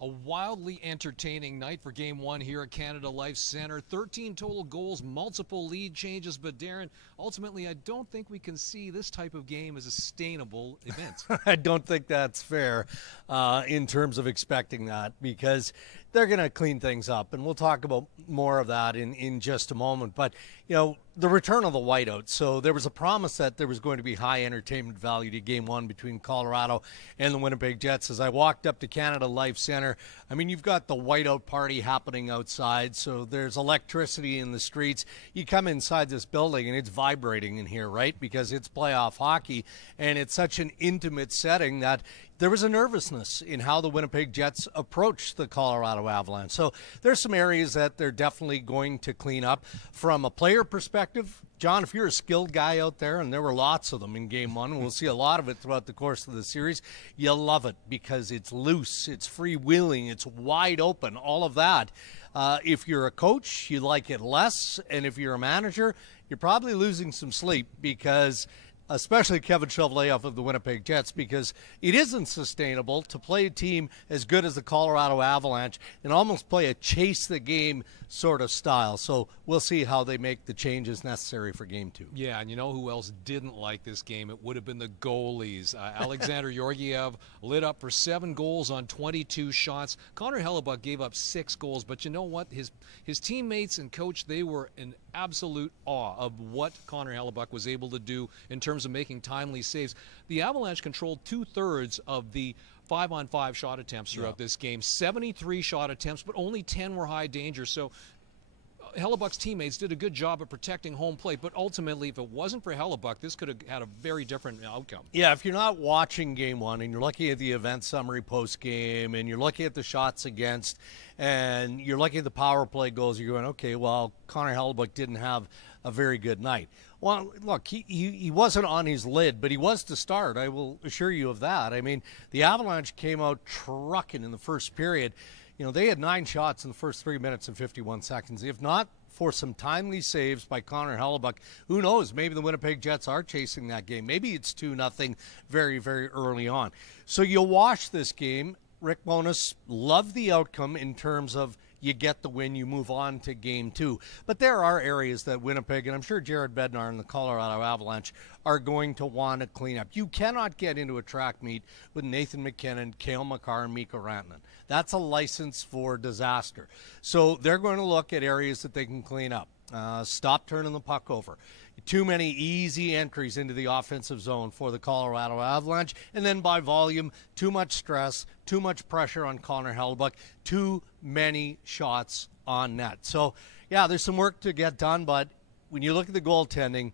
A wildly entertaining night for Game 1 here at Canada Life Centre. 13 total goals, multiple lead changes. But, Darren, ultimately, I don't think we can see this type of game as a sustainable event. I don't think that's fair in terms of expecting that, because they're going to clean things up. And we'll talk about more of that in just a moment. But, you know, the return of the whiteout. So there was a promise that there was going to be high entertainment value to Game 1 between Colorado and the Winnipeg Jets. As I walked up to Canada Life Centre, I mean, you've got the whiteout party happening outside, so there's electricity in the streets. You come inside this building and it's vibrating in here, right? Because it's playoff hockey, and it's such an intimate setting that there was a nervousness in how the Winnipeg Jets approached the Colorado Avalanche. So there's some areas that they're definitely going to clean up. From a player perspective, John, if you're a skilled guy out there, and there were lots of them in Game 1, and we'll see a lot of it throughout the course of the series, you love it because it's loose, it's freewheeling, it's wide open, all of that. If you're a coach, you like it less, and if you're a manager, you're probably losing some sleep, because especially Kevin Cheveldayoff of the Winnipeg Jets, because it isn't sustainable to play a team as good as the Colorado Avalanche and almost play a chase the game sort of style. So we'll see how they make the changes necessary for Game 2. Yeah, and you know who else didn't like this game? It would have been the goalies. Alexander Georgiev lit up for 7 goals on 22 shots. Connor Hellebuck gave up 6 goals, but you know what? His teammates and coach, they were in absolute awe of what Connor Hellebuck was able to do in terms of making timely saves. The Avalanche controlled 2/3 of the 5-on-5 shot attempts throughout this game. 73 shot attempts, but only 10 were high danger. So Hellebuck's teammates did a good job of protecting home plate, but ultimately, if it wasn't for Hellebuck, this could have had a very different outcome. Yeah, if you're not watching Game 1 and you're looking at the event summary post-game and you're looking at the shots against and you're looking at the power play goals, you're going, okay, well, Connor Hellebuck didn't have a very good night. Well, look, he wasn't on his lid, but he was to start. I will assure you of that. I mean, the Avalanche came out trucking in the first period. You know, they had 9 shots in the first 3 minutes and 51 seconds. If not for some timely saves by Connor Hellebuck, who knows? Maybe the Winnipeg Jets are chasing that game. Maybe it's 2-0 very, very early on. So you watch this game. Rick Bowness loved the outcome in terms of you get the win, you move on to Game 2. But there are areas that Winnipeg, and I'm sure Jared Bednar and the Colorado Avalanche are going to want to clean up. You cannot get into a track meet with Nathan MacKinnon, Cale Makar, and Mikko Rantanen. That's a license for disaster. So they're going to look at areas that they can clean up. Stop turning the puck over. Too many easy entries into the offensive zone for the Colorado Avalanche. And then by volume, too much stress, too much pressure on Connor Hellebuck, too many shots on net. So, yeah, there's some work to get done, but when you look at the goaltending,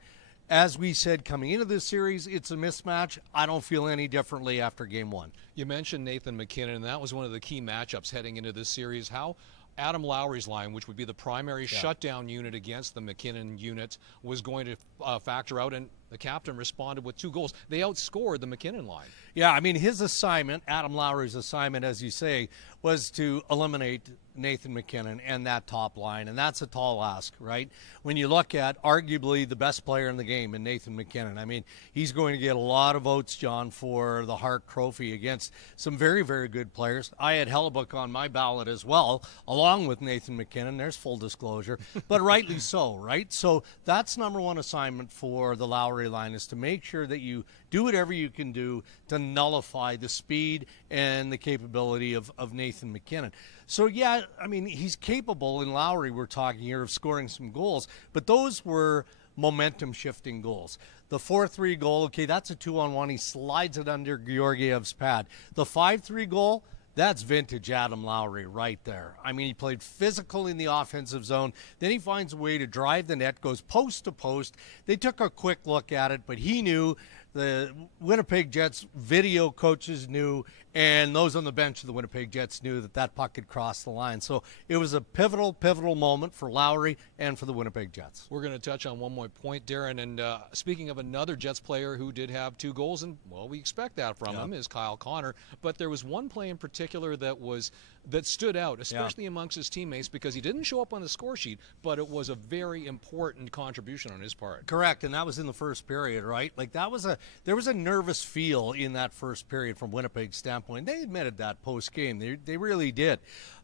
as we said coming into this series, it's a mismatch. I don't feel any differently after Game 1. You mentioned Nathan MacKinnon, and that was one of the key matchups heading into this series. How Adam Lowry's line, which would be the primary shutdown unit against the MacKinnon unit, was going to factor out, and the captain responded with 2 goals. They outscored the MacKinnon line. Yeah, I mean, his assignment, Adam Lowry's assignment, as you say, was to eliminate Nathan MacKinnon and that top line, and that's a tall ask, right? When you look at arguably the best player in the game in Nathan MacKinnon, I mean, he's going to get a lot of votes, John, for the Hart Trophy against some very, very good players. I had Hellebuck on my ballot as well, along with Nathan MacKinnon. There's full disclosure, but rightly so, right? So that's number 1 assignment for the Lowry line, is to make sure that you do whatever you can do to nullify the speed and the capability of Nathan MacKinnon. So, yeah, I mean, he's capable in Lowry, we're talking here, of scoring some goals, but those were momentum-shifting goals. The 4-3 goal, okay, that's a 2-on-1. He slides it under Georgiev's pad. The 5-3 goal, that's vintage Adam Lowry right there. I mean, he played physical in the offensive zone. Then he finds a way to drive the net, goes post to post. They took a quick look at it, but he knew, the Winnipeg Jets video coaches knew, and those on the bench of the Winnipeg Jets knew that that puck could cross the line. So it was a pivotal moment for Lowry and for the Winnipeg Jets. We're going to touch on one more point, Darren, and speaking of another Jets player who did have 2 goals, and, well, we expect that from him, is Kyle Connor. But there was one play in particular that stood out, especially amongst his teammates, because he didn't show up on the score sheet, but it was a very important contribution on his part. Correct, and that was in the first period, right? Like, there was a nervous feel in that first period from Winnipeg's standpoint. standpoint. They admitted that post-game. They really did.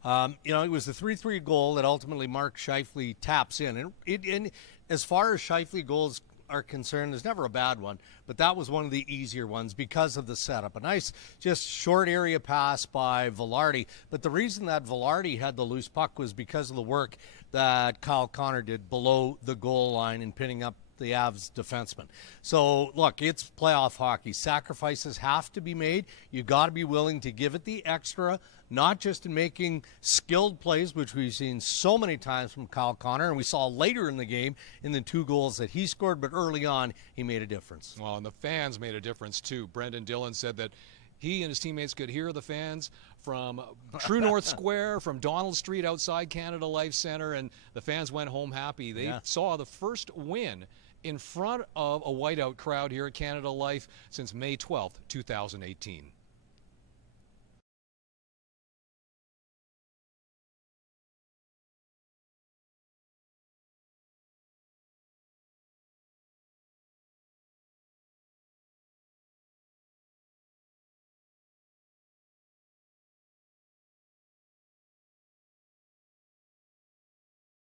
You know, it was the 3-3 goal that ultimately Mark Scheifele taps in. And as far as Scheifele goals are concerned, there's never a bad one, but that was one of the easier ones because of the setup. A nice, just short area pass by Velarde. But the reason that Velarde had the loose puck was because of the work that Kyle Connor did below the goal line and pinning up the Avs defenseman. So, look, it's playoff hockey. Sacrifices have to be made. You've got to be willing to give it the extra, not just in making skilled plays, which we've seen so many times from Kyle Connor, and we saw later in the game in the 2 goals that he scored, but early on, he made a difference. Well, and the fans made a difference, too. Brendan Dillon said that he and his teammates could hear the fans from True North Square, from Donald Street outside Canada Life Center, and the fans went home happy. They saw the first win in front of a whiteout crowd here at Canada Life since May 12th, 2018.